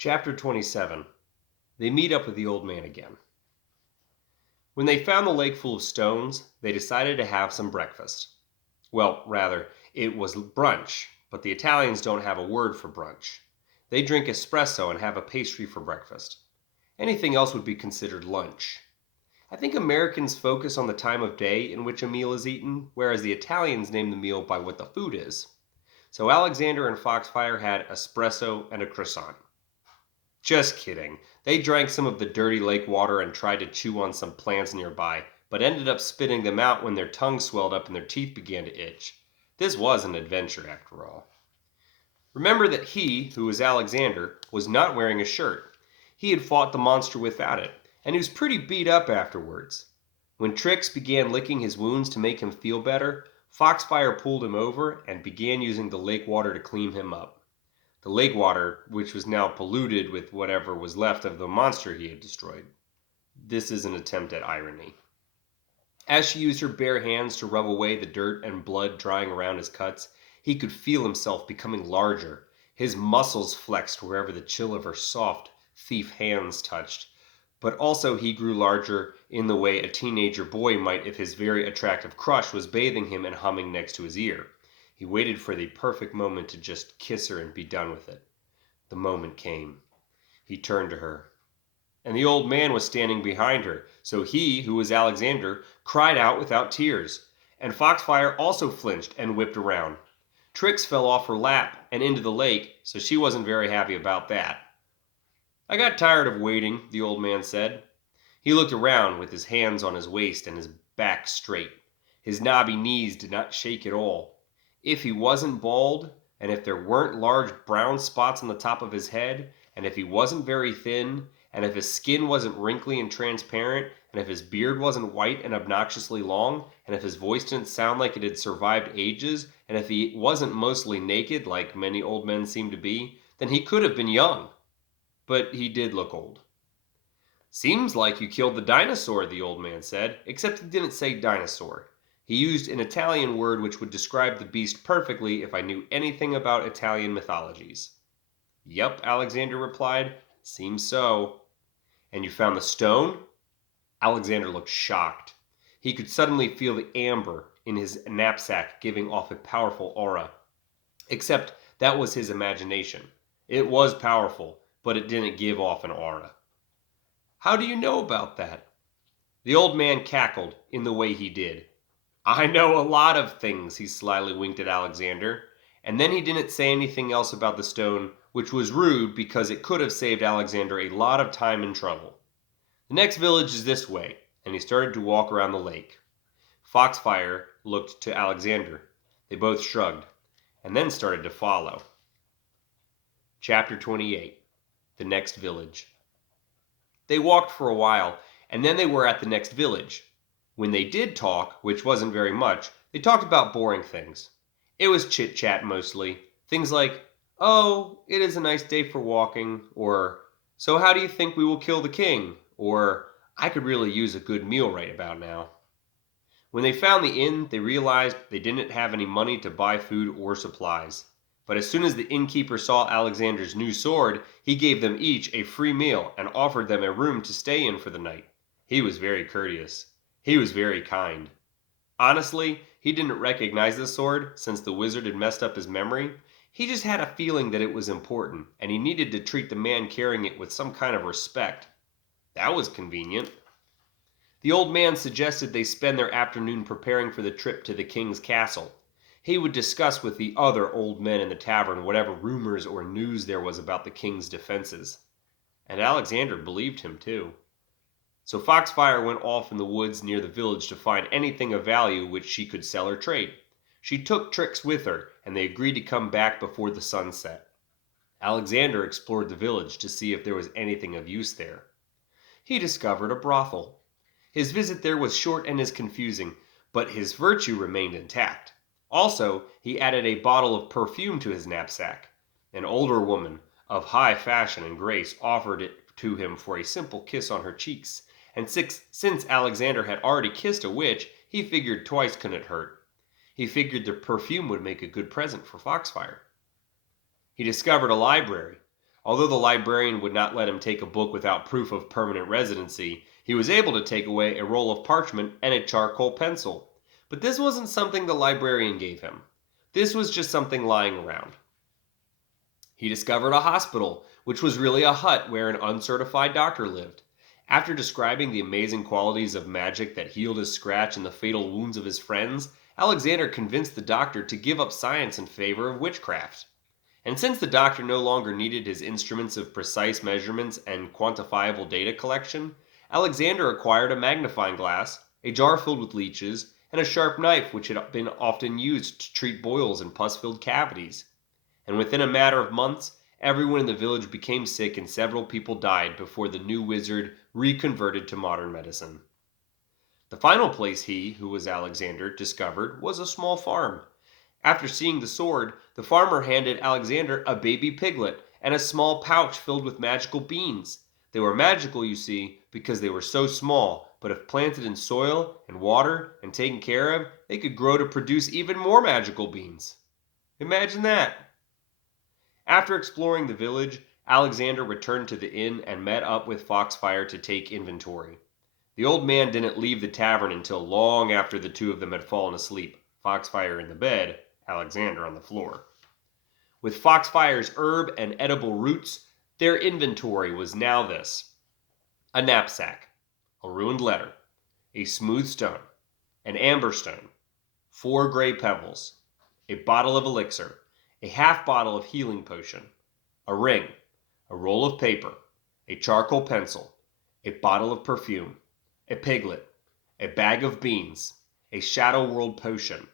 Chapter 27. They meet up with the old man again. When they found the lake full of stones, they decided to have some breakfast. Well, rather, it was brunch, but the Italians don't have a word for brunch. They drink espresso and have a pastry for breakfast. Anything else would be considered lunch. I think Americans focus on the time of day in which a meal is eaten, whereas the Italians name the meal by what the food is. So Alexander and Foxfire had espresso and a croissant. Just kidding. They drank some of the dirty lake water and tried to chew on some plants nearby, but ended up spitting them out when their tongues swelled up and their teeth began to itch. This was an adventure, after all. Remember that he, who was Alexander, was not wearing a shirt. He had fought the monster without it, and he was pretty beat up afterwards. When Trix began licking his wounds to make him feel better, Foxfire pulled him over and began using the lake water to clean him up. The lake water, which was now polluted with whatever was left of the monster he had destroyed. This is an attempt at irony. As she used her bare hands to rub away the dirt and blood drying around his cuts, he could feel himself becoming larger. His muscles flexed wherever the chill of her soft, thief hands touched. But also he grew larger in the way a teenager boy might if his very attractive crush was bathing him and humming next to his ear. He waited for the perfect moment to just kiss her and be done with it. The moment came. He turned to her. And the old man was standing behind her, so he, who was Alexander, cried out without tears. And Foxfire also flinched and whipped around. Trix fell off her lap and into the lake, so she wasn't very happy about that. I got tired of waiting, the old man said. He looked around with his hands on his waist and his back straight. His knobby knees did not shake at all. If he wasn't bald, and if there weren't large brown spots on the top of his head, and if he wasn't very thin, and if his skin wasn't wrinkly and transparent, and if his beard wasn't white and obnoxiously long, and if his voice didn't sound like it had survived ages, and if he wasn't mostly naked, like many old men seem to be, then he could have been young. But he did look old. Seems like you killed the dinosaur, the old man said, except he didn't say dinosaur. He used an Italian word which would describe the beast perfectly if I knew anything about Italian mythologies. Yep, Alexander replied. Seems so. And you found the stone? Alexander looked shocked. He could suddenly feel the amber in his knapsack giving off a powerful aura. Except that was his imagination. It was powerful, but it didn't give off an aura. How do you know about that? The old man cackled in the way he did. I know a lot of things, he slyly winked at Alexander, and then he didn't say anything else about the stone, which was rude because it could have saved Alexander a lot of time and trouble. The next village is this way, and he started to walk around the lake. Foxfire looked to Alexander. They both shrugged, and then started to follow. Chapter 28. The next village. They walked for a while, and then they were at the next village. When they did talk, which wasn't very much, they talked about boring things. It was chit-chat mostly. Things like, oh, it is a nice day for walking, or, so how do you think we will kill the king? Or, I could really use a good meal right about now. When they found the inn, they realized they didn't have any money to buy food or supplies. But as soon as the innkeeper saw Alexander's new sword, he gave them each a free meal and offered them a room to stay in for the night. He was very courteous. He was very kind. Honestly, he didn't recognize the sword since the wizard had messed up his memory. He just had a feeling that it was important, and he needed to treat the man carrying it with some kind of respect. That was convenient. The old man suggested they spend their afternoon preparing for the trip to the king's castle. He would discuss with the other old men in the tavern whatever rumors or news there was about the king's defenses. And Alexander believed him too. So Foxfire went off in the woods near the village to find anything of value which she could sell or trade. She took Trix with her, and they agreed to come back before the sun set. Alexander explored the village to see if there was anything of use there. He discovered a brothel. His visit there was short and as confusing, but his virtue remained intact. Also, he added a bottle of perfume to his knapsack. An older woman, of high fashion and grace, offered it to him for a simple kiss on her cheeks. And since Alexander had already kissed a witch, he figured twice couldn't hurt. He figured the perfume would make a good present for Foxfire. He discovered a library. Although the librarian would not let him take a book without proof of permanent residency, he was able to take away a roll of parchment and a charcoal pencil. But this wasn't something the librarian gave him. This was just something lying around. He discovered a hospital, which was really a hut where an uncertified doctor lived. After describing the amazing qualities of magic that healed his scratch and the fatal wounds of his friends, Alexander convinced the doctor to give up science in favor of witchcraft. And since the doctor no longer needed his instruments of precise measurements and quantifiable data collection, Alexander acquired a magnifying glass, a jar filled with leeches, and a sharp knife which had been often used to treat boils and pus-filled cavities. And within a matter of months, everyone in the village became sick and several people died before the new wizard reconverted to modern medicine. The final place he, who was Alexander, discovered was a small farm. After seeing the sword, the farmer handed Alexander a baby piglet and a small pouch filled with magical beans. They were magical, you see, because they were so small, but if planted in soil and water and taken care of, they could grow to produce even more magical beans. Imagine that! After exploring the village, Alexander returned to the inn and met up with Foxfire to take inventory. The old man didn't leave the tavern until long after the two of them had fallen asleep, Foxfire in the bed, Alexander on the floor. With Foxfire's herb and edible roots, their inventory was now this: a knapsack, a ruined letter, a smooth stone, an amber stone, 4 gray pebbles, a bottle of elixir, a half bottle of healing potion, a ring, a roll of paper, a charcoal pencil, a bottle of perfume, a piglet, a bag of beans, a shadow world potion,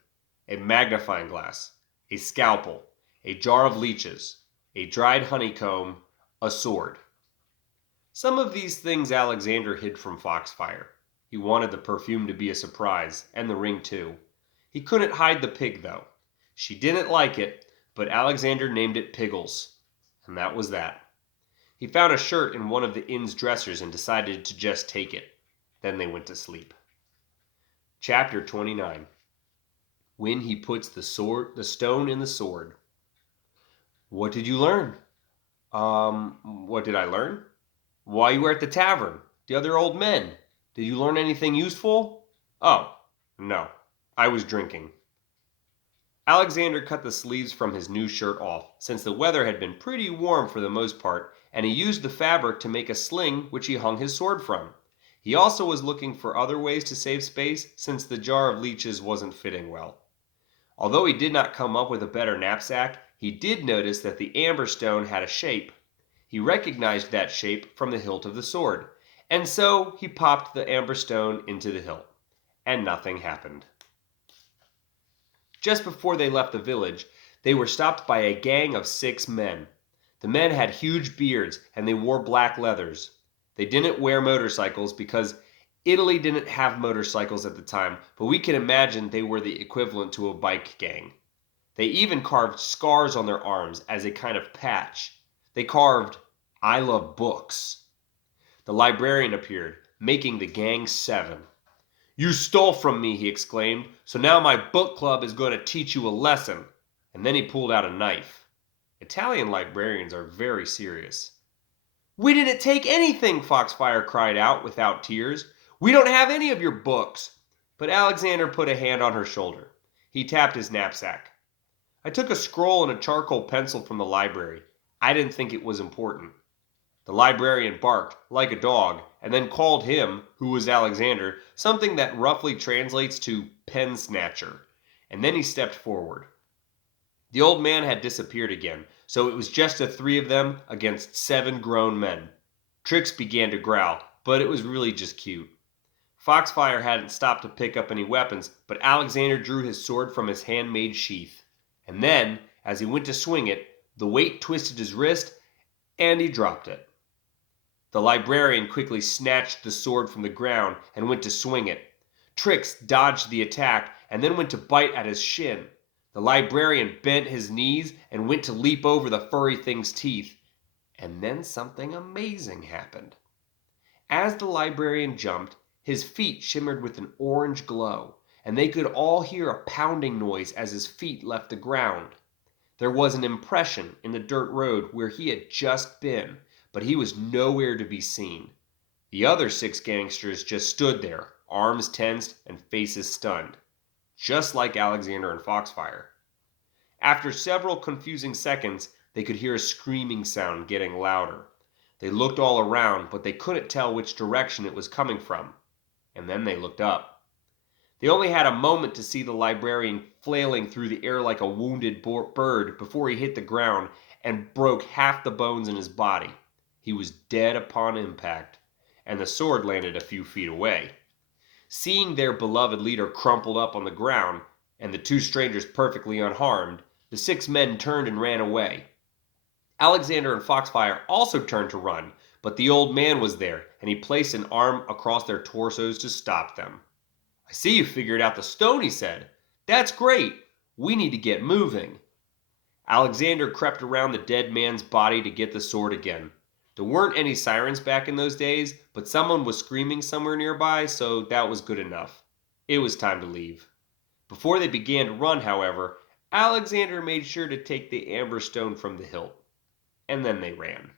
a magnifying glass, a scalpel, a jar of leeches, a dried honeycomb, a sword. Some of these things Alexander hid from Foxfire. He wanted the perfume to be a surprise, and the ring too. He couldn't hide the pig, though. She didn't like it, but Alexander named it Piggles, and that was that. He found a shirt in one of the inn's dressers and decided to just take it. Then they went to sleep. Chapter 29. When he puts the stone in the sword. What did you learn? What did I learn? While you were at the tavern, the other old men. Did you learn anything useful? Oh, no, I was drinking. Alexander cut the sleeves from his new shirt off, since the weather had been pretty warm for the most part, and he used the fabric to make a sling which he hung his sword from. He also was looking for other ways to save space, since the jar of leeches wasn't fitting well. Although he did not come up with a better knapsack, he did notice that the amber stone had a shape. He recognized that shape from the hilt of the sword, and so he popped the amber stone into the hilt, and nothing happened. Just before they left the village, they were stopped by a gang of 6 men. The men had huge beards, and they wore black leathers. They didn't wear motorcycles because Italy didn't have motorcycles at the time, but we can imagine they were the equivalent to a bike gang. They even carved scars on their arms as a kind of patch. They carved, "I love books." The librarian appeared, making the gang 7. "You stole from me," he exclaimed, "so now my book club is going to teach you a lesson." And then he pulled out a knife. Italian librarians are very serious. "We didn't take anything," Foxfire cried out without tears. "We don't have any of your books." But Alexander put a hand on her shoulder. He tapped his knapsack. "I took a scroll and a charcoal pencil from the library. I didn't think it was important." The librarian barked, like a dog, and then called him, who was Alexander, something that roughly translates to pen snatcher, and then he stepped forward. The old man had disappeared again, so it was just the 3 of them against 7 grown men. Trix began to growl, but it was really just cute. Foxfire hadn't stopped to pick up any weapons, but Alexander drew his sword from his handmade sheath. And then, as he went to swing it, the weight twisted his wrist, and he dropped it. The librarian quickly snatched the sword from the ground and went to swing it. Trix dodged the attack and then went to bite at his shin. The librarian bent his knees and went to leap over the furry thing's teeth. And then something amazing happened. As the librarian jumped, his feet shimmered with an orange glow, and they could all hear a pounding noise as his feet left the ground. There was an impression in the dirt road where he had just been, but he was nowhere to be seen. The other 6 gangsters just stood there, arms tensed and faces stunned, just like Alexander and Foxfire. After several confusing seconds, they could hear a screaming sound getting louder. They looked all around, but they couldn't tell which direction it was coming from. And then they looked up. They only had a moment to see the librarian flailing through the air like a wounded bird before he hit the ground and broke half the bones in his body. He was dead upon impact, and the sword landed a few feet away. Seeing their beloved leader crumpled up on the ground, and the 2 strangers perfectly unharmed, the 6 men turned and ran away. Alexander and Foxfire also turned to run, but the old man was there, and he placed an arm across their torsos to stop them. "I see you figured out the stone," he said. "That's great. We need to get moving." Alexander crept around the dead man's body to get the sword again. There weren't any sirens back in those days, but someone was screaming somewhere nearby, so that was good enough. It was time to leave. Before they began to run, however, Alexander made sure to take the amber stone from the hilt. And then they ran.